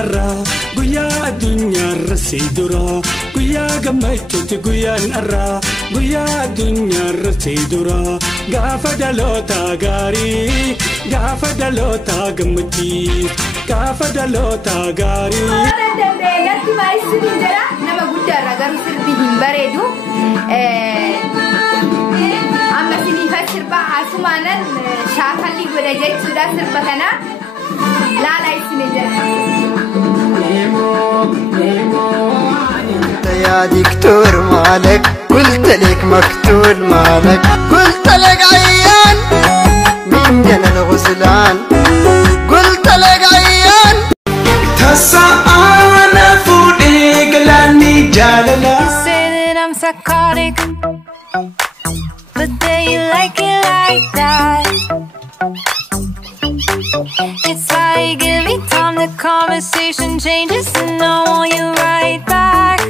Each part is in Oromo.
الرا قيا الدنيا الرسيدرا قيا قمتت قيا الرا قيا الدنيا الرسيدرا قافة دلوتا غاري قافة دلوتا قمتي قافة دلوتا غاري لكن ما يصير جرا نما قد رجع يصير بهم بريدو أما سني فسر بقى سمعنا شاكلي ورجع سودا سر بكنا لا يصير جرا يا دكتور مالك قلت لك مقتول مالك قلت لك عيان من جن الغسلان قلت لك عيان تسعانا فوديك لاني جالنا You say that I'm psychotic, but then you like it like that. It's like every time the conversation changes and I want you right back,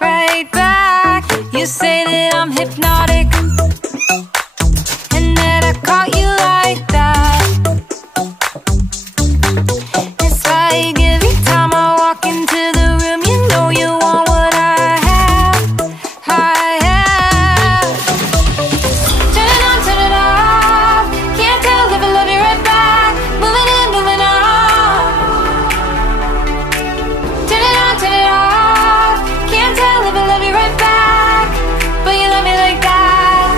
right back. You say that I'm hypnotic and that I caught you like that. It's like every time I walk into the room, you know you want what I have, I have. Turn it on, turn it off. Can't tell if I love you right back. Moving in, moving on. Turn it on, turn it off. Can't tell if I love you right back, but you love me like that.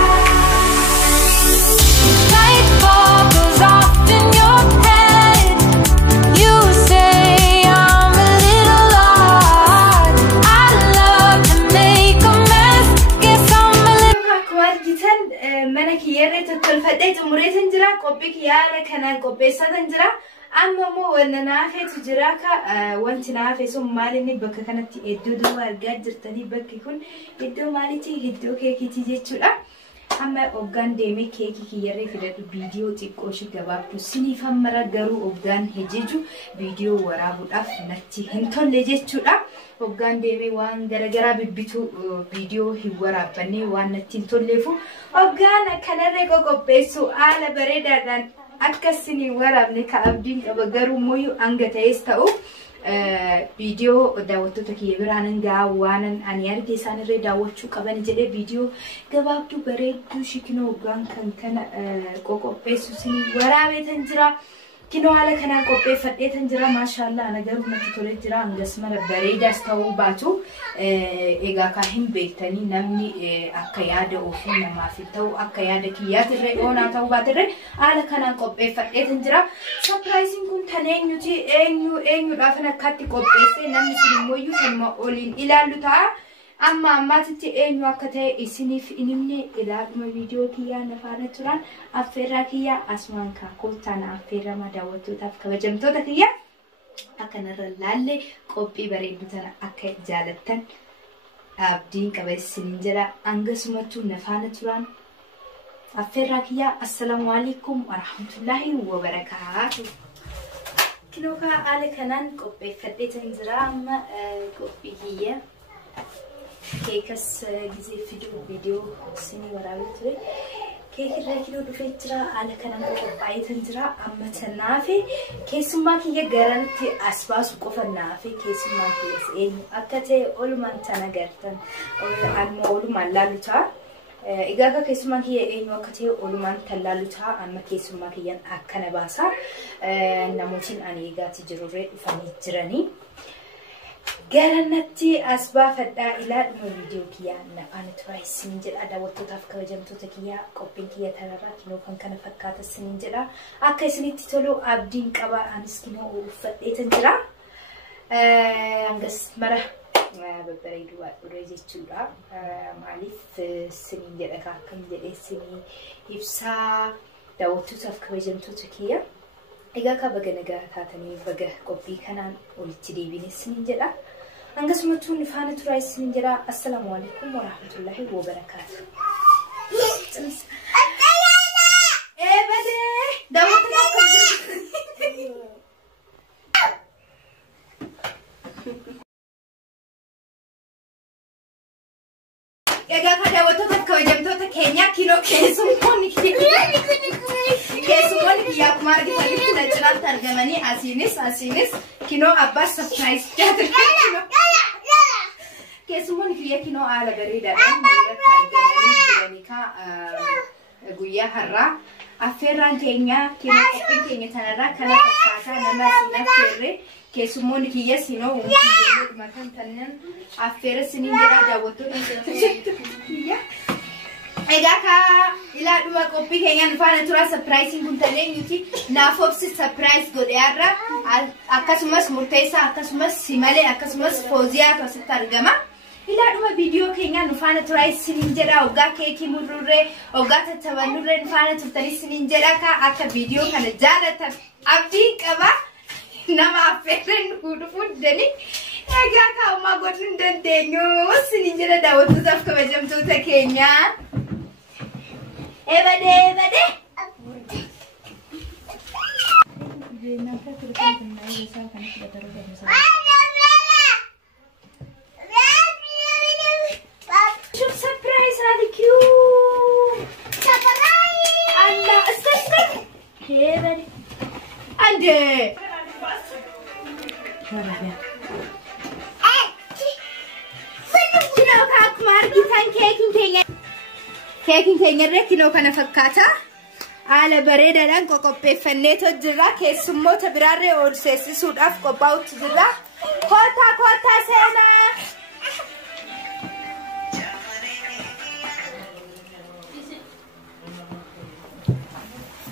Light bulb goes off in your head. You say I'm a little odd. I love to make a mess. Guess I'm a little. كوار جيتن منك يري تدخل فتاة عمري تنجرا قبك يالا كنا قبيسة تنجرا أما مو وننا في تجراك وانت نافي سو مالني بك كانت يدودو والجاد جرتني بك يكون يدو مالي تي يدو كيكي تيجي تلا أما أوغان ديمي كيكي كيري في ده فيديو تيكوش جوابتو سني فمرة جرو أوغان هجيجو فيديو ورابو أف نتي هنتون لجيتشو لا أوغان ديمي وان جرجرا ببيتو فيديو هي ورابني وان نتي هنتون لفو أوغان كنا ريكو كوبيسو على بريدة دان أكسني ورابني كأبدين كبجرو مويو أنجتايستاو فيديو داوتو تكيبرانن غاوانن انيار ديسان ري داوچو قبن جدي فيديو غبابتو بريدو شكنو غان كان قوقو بيسوسني ورابه تنجرا كينو على كنا قوبي فدي تنجرا ما شاء الله نغير متتول جرا انجسمر بريدا استاو باتو ايغا كاهين بيتني نمني اكياده اوفي ما فيتو اكياده كيات ري اونا تاو باتر على كنا قوبي فدي تنجرا سربرايزين كون تنينيوتي انيو دافنا كاتي قوبيسي نمني سيمويو كما اولين الالو تا أما تتي إنه أكتر إسنيف إنمني إلى ما فيديو كيا نفعنا تران أفرا كيا أسمان كوتانا أفرا ما داوتو تفك وجمتو تكيا أكن الرلالة كوبي بريدو ترى أكيد جالتن أبدين كبير سنجرا أنجس متو نفعنا تران أفرا كيا السلام عليكم ورحمة الله وبركاته كنوكا على كنان كوبي فديت نزرا ما كوبي هي كيكس جزء فيديو سني وراويتري كيك الركيلو دفترا على كلام قبعي تنجرا أما تنافي كيس ما كي جرانتي أسباس وقفنا نافي كيس ما كيس إيه أكتة أول ما تناجرتن أول ما لالوتا إذا كيس ما كي إيه وقتة أول ما تلالوتا أما كيس ما كي ين أكنا باسا نموتين أني إذا تجروري فني جراني جرانتي أسباب الدائلة من فيديو كيا أنا تراي سنجل أدوات تفك وجمتو تكيا كوبين كيا ترى كيلو كان فكات السنجل أكيسني تطلو أبدين كبا أنسكينو وفتيت نجرا أنجس مرة ببريدو وريجي تشولا معلف سنجل أكاكم جل سني إفسا دوات تفك وجمتو تكيا إذا كبجنا كاتني بجه كوبي كنان ولتدي بين السنجل أنجز متون فانت راي السنجل السلام عليكم ورحمة الله وبركاته. إيه بدي دعوتنا إذا كده دعوتنا كوجمتو تكينيا كيلو كيسون كوني كيسون يا كمار كتير نجران ترجماني أسينس كينو أباس سبرايز كيسمون كريا كينو على بريدة ترجماني كا قويا هرّا أفرّان كينيا كينو أبين كينيا تنرّا كلا فكاتا نما سينا فرّي كيسمون كيا سينو ومكيجيد مكان تنن أفرّ سنين جرا جاوتو Egaa ilaa dhuma qophii keenyaan faana tura surprise kun talee nuti naafobs surprise godheerra akkasumas murteessaa akkasumas simalee akkasumas fooziyaa asitti argama. Ilaa dhuma viidiyoo keenyaan faana tura isiniin jedha hoggaa keekii murrurree hoggaa tattabanurree faana turtanii isiniin jedha akka viidiyoo kana jaalatan abdii qaba nama affeerren dhufuu danii. Egaa kaa'umaa godhuu hin dandeenyu isiniin jedha daawwattootaaf kabajamtoota keenyaa. Ebade. Shoot surprise hadi cute. Allah astagfir. Ebade. Ande. Kino kak margitan keekin keenya irra kinoo kana fakkaata haala bareedaadhaan qoqopheeffannee jirra keessummoota biraarree ol seessisuudhaaf qophaa'utti jirra kootaa seenaa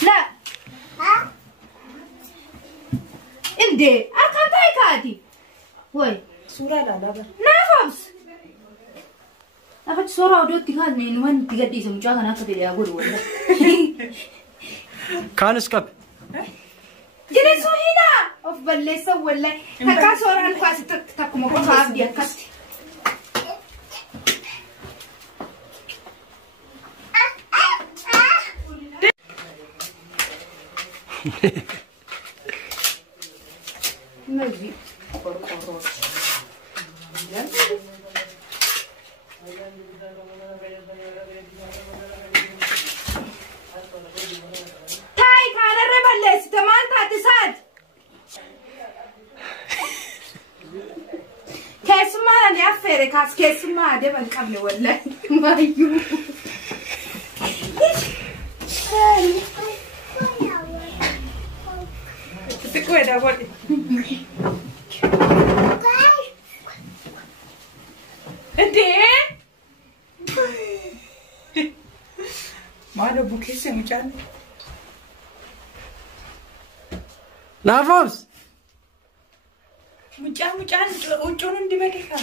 la inde akkam ta'e kaati woy suuraa laalaa naafams أخذ صورة ودوتي كان من وين تقدي اسم جاك أنا أخذ اللي أقوله ولا كان سكب جلسوا هنا أفضل ليس ولا هكا صورة أنا خلاص تكمل قصة أبدي أكستي نجي تاي كان الربل ليس تمان تاتساد كيس ما أنا أفرق كاس كيس ما ده من قبل ولا ما يو تكوي ده بودي ما له بوكيسه مجان نافوس مجان وجون اندي بديكا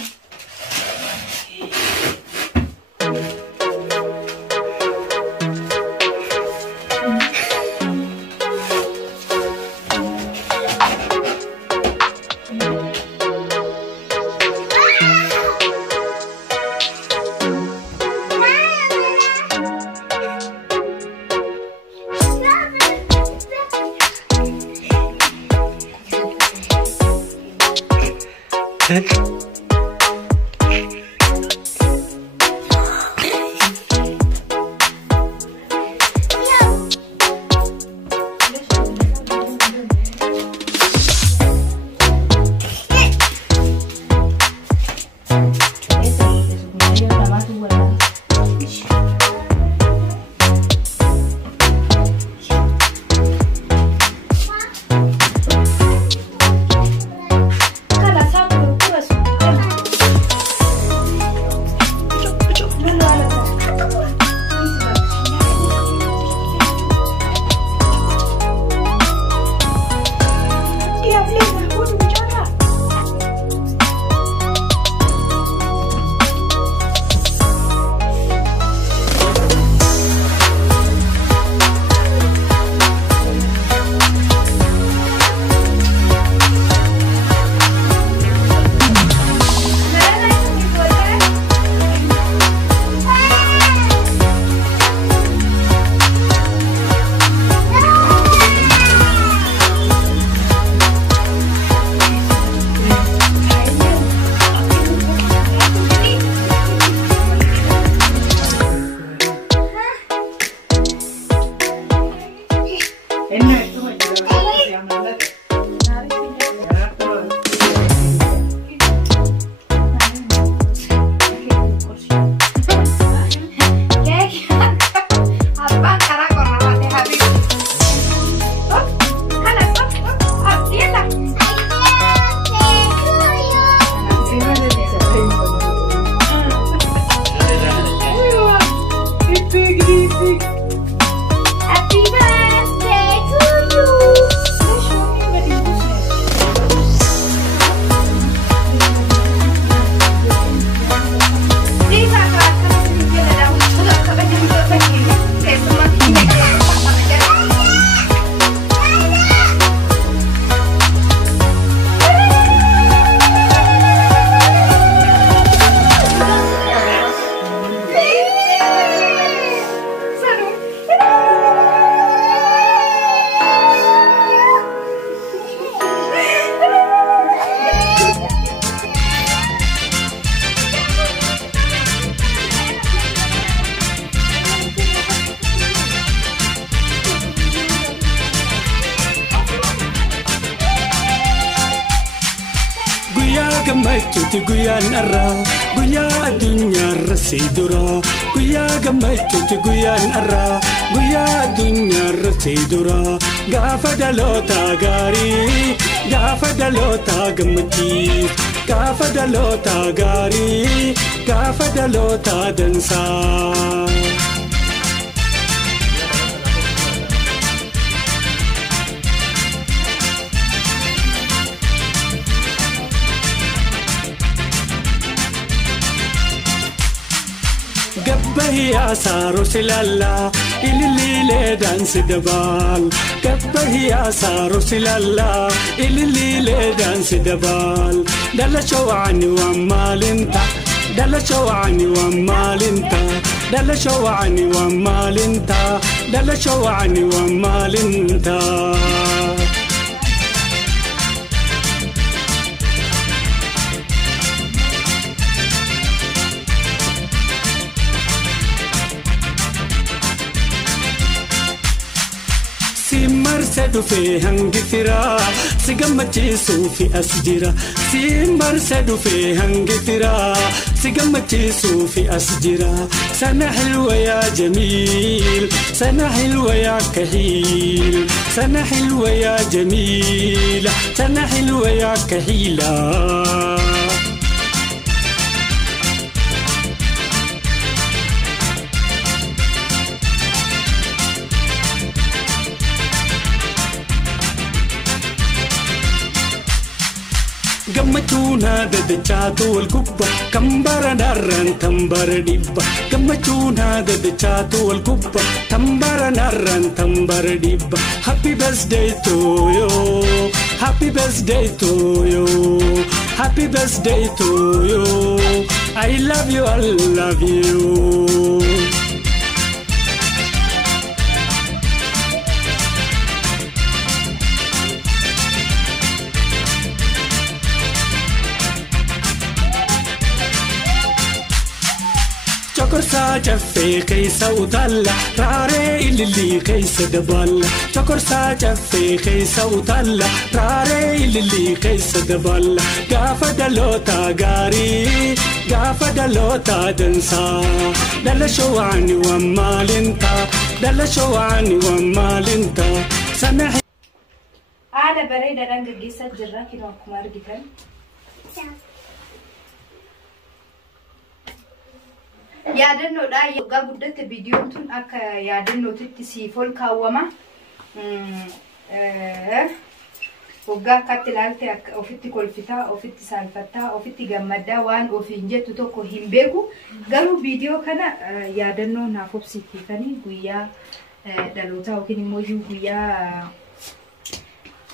guyyaa gammachuuti guyyaan arraa guyyaa addunyaarra seedura guyyaa gammachuuti guyyaan arraa guyyaa addunyaarra seedura gaafa dhaloota gaarii gaafa dhaloota gammachiis gaafa dhaloota gaarii gaafa dhaloota dansaa. Gabbahiya saaro silalla ililile dansi dabal Gabbahiya saaro silalla ililile dansi dabal Dalla shawani wa malinta Dalla shawani wa malinta Dalla shawani wa malinta Dalla shawani wa malinta Dufe hangifira sigammachiisu fi asjira Simmarsa dufe hangifira sigammachiisu fi asjira Sana hilwa ya jamil Sana hilwa ya kahil Sana hilwa ya jamil Sana hilwa ya kahila Gammachuna dadachaatu wal gubba kambara narraan tambara dhibba Gammachuna dadachaatu wal gubba tambara narraan tambara dhibba Happy birthday to you Happy birthday to you Happy birthday to you I love you I love you Chokorsa jaffe keessa utalla raaree ililii keessa daballa Chokorsa jaffe keessa utalla raaree ililii keessa daballa Gaafa dhaloota gaarii gaafa dhaloota dansaa Dhala shawani wa maalinta Dhala shawani wa maalinta Sana haala bareedaadhaan gaggeessaa jirra kinoo akkuma argitan Yaadannoodha yoggaa guddatte viidiyoon tun akka yaadannootitti siif ol kaawwama waggaa akkatti ilaalte akka ofitti kolfitaa ofitti saalfattaa ofitti gammaddaa waan ofiin jettu tokko hin beeku garuu viidiyoo kana yaadannoo naaf obsiifanii guyyaa dhalootaa yookiin immoo guyyaa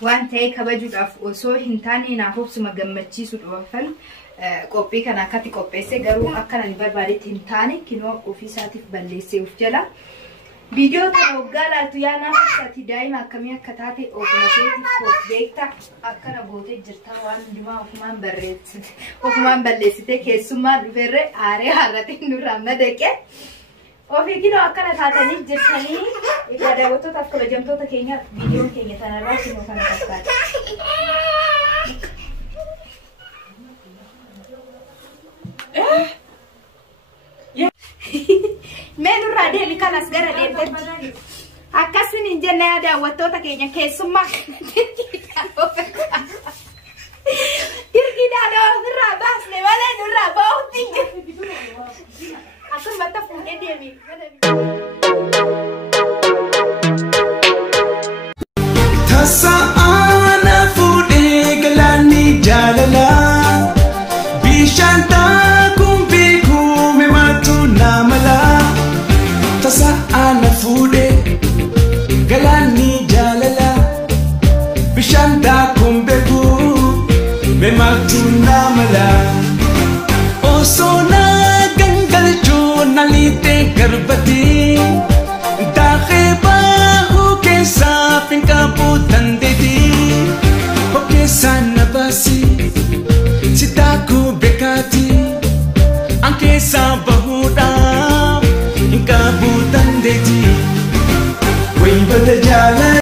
waan ta'e kabajuudhaaf osoo hin taane naaf obsuma gammachiisuudhaaf qophii kana akkatti qopheesse garuu akka nani barbaadetti hin taane kinoo ofii isaatiif balleessee uf jala viidiyoo kana waggaa laaltu yaa naaf ibsati daa'ima akkamii akka taate ofuma keetiif beekta akkana gootee jirtaa waan hundumaa ofumaan balleessite keessummaa dhuferre aaree har'ate nurraa madaqe ofii kinoo akkana taatanii jirtanii egaa daawwattootaaf kabajamtoota keenya viidiyoon keenya kanarraa kinoo kana fakkaata. Menu radhe ni kanas gara deemtetti akkasin hin jenne yaa daawwattoota keenya keessummaa dirqiidhaan ofirraa baasne malee nurraa ba'uutti hin jiru akkasumatti fuudhee deemi. Tasa ana fuudhee galaanni jaalala bishaan taakuun beekuume maatu namala. Tasa ana fuudhee galaanni jaalala bishaan taakuun beekuume maatu namala. Osoo na gangalchuu na liitee garbati daakee baahuu keessaa finqaabuu dandeetii hokkeessaan na baasi sitaakuu beekaati ankeessaa bahuudhaaf hinqaabuu.